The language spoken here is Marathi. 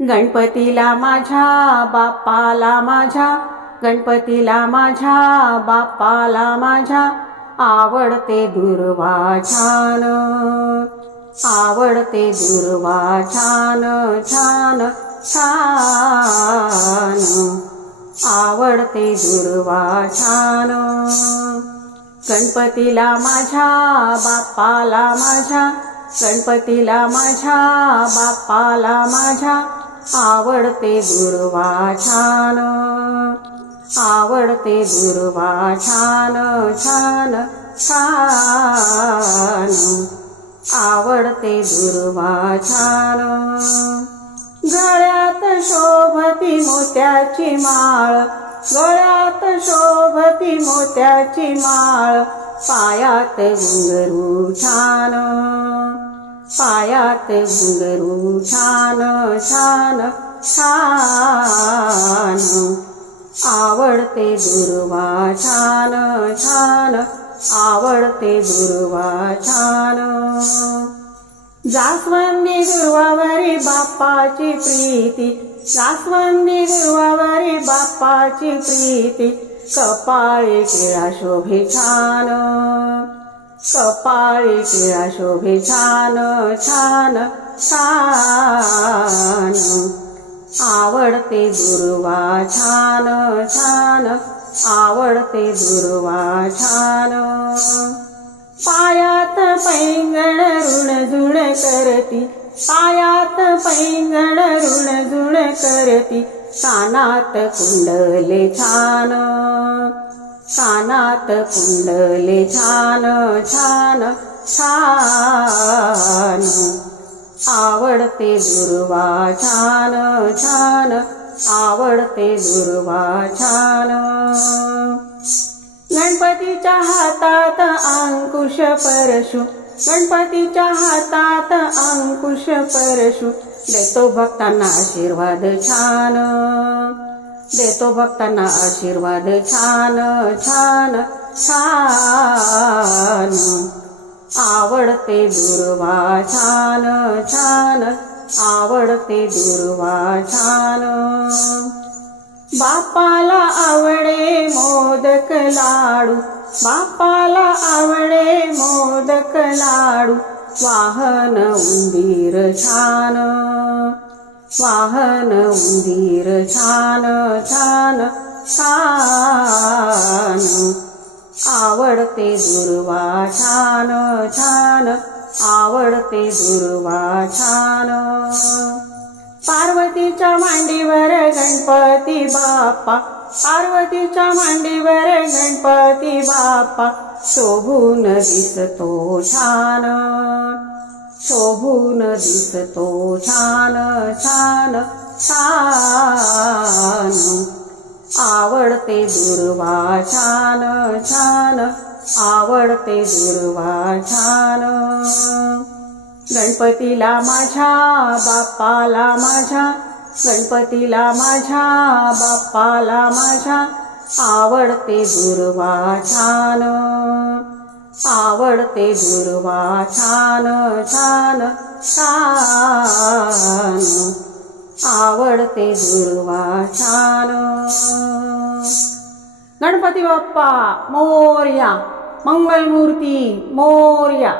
गणपतीला माझ्या बाप्पाला माझ्या, गणपतीला माझ्या बाप्पाला माझ्या आवडते दुर्वा छान, आवडते दुर्वा छान छान छान, आवडते दुर्वा छान। गणपतीला माझ्या बाप्पाला माझ्या, गणपतीला माझ्या बाप्पाला माझ्या आवडते दुर्वा छान, आवडते दुर्वा छान छान छान, आवडते दुर्वा छान। गळ्यात शोभती मोत्याची माळ, गळ्यात शोभती मोत्याची माळ, पायात घुंगरू छान, पायात घुंगरू छान छान छान, आवडते दुर्वा छान छान, आवडते दुर्वा छान। जास्वंदी दुर्वावरी बाप्पाची प्रीती, जास्वंदी दुर्वावरी बाप्पाची प्रीती, कपाळी टिळा शोभे छान, कपाळी टिळा शोभे छान छान छान, आवडते दुर्वा छान छान, आवडते दुर्वा छान। पायात पैंगण ऋणझुण करती, पायात पैंगण ऋणझुण करती, कानात कुंडले छान, कानात कुंडले छान छान छान, आवडते दुर्वा छान छान, आवडते दुर्वा छान। गणपतीच्या हातात अंकुश परशु, गणपतीच्या हातात अंकुश परशु, देतो भक्तांना आशीर्वाद छान, देतो भक्तांना आशीर्वाद छान छान छान, आवडते दुर्वा छान छान, आवडते दुर्वा छान। बाप्पाला आवडे मोदक लाडू, बाप्पाला आवडे मोदक लाडू, वाहन उंदीर छान, वाहन उंदीर छान छान छान, आवडते दुर्वा छान छान, आवडते दुर्वा छान। पार्वतीच्या मांडीवर गणपती बाप्पा, पार्वतीच्या मांडीवर गणपती बाप्पा, शोभून दिसतो छान, शोभून दिसतो छान छान छान, आवडते दुर्वा छान छान, आवडते दुर्वा छान। गणपतीला माझ्या बाप्पाला माझ्या, गणपतीला माझ्या बाप्पाला माझ्या आवडते दुर्वा छान, आवडते दुर्वा छान छान छान, आवडते दुर्वा छान। गणपती बाप्पा मोरया, मंगलमूर्ती मोरया।